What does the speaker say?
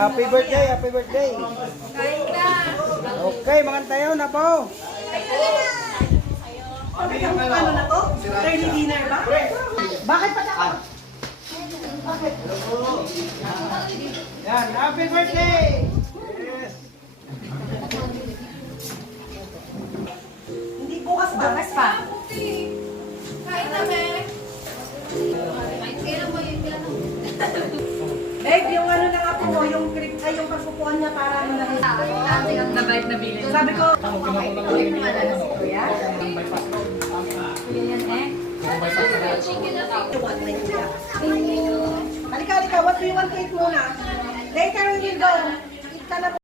Happy birthday, happy birthday. Kain na. Okay, mga tayo na po. Ano na to? Early dinner ba? Bakit pa ako? Yan, happy birthday. Yes. Hindi bukas ba? Bukas pa. Kain na, be. Kailan mo yun? Yung ano na nga po, yung creep, ay yung pagpupuan niya para ano na yun. Ang nabait na bilin. Sabi ko, Ulit mo na si Kuya. Yan eh. halika, halika, what do you want to eat muna? Later we will go. Eat ka na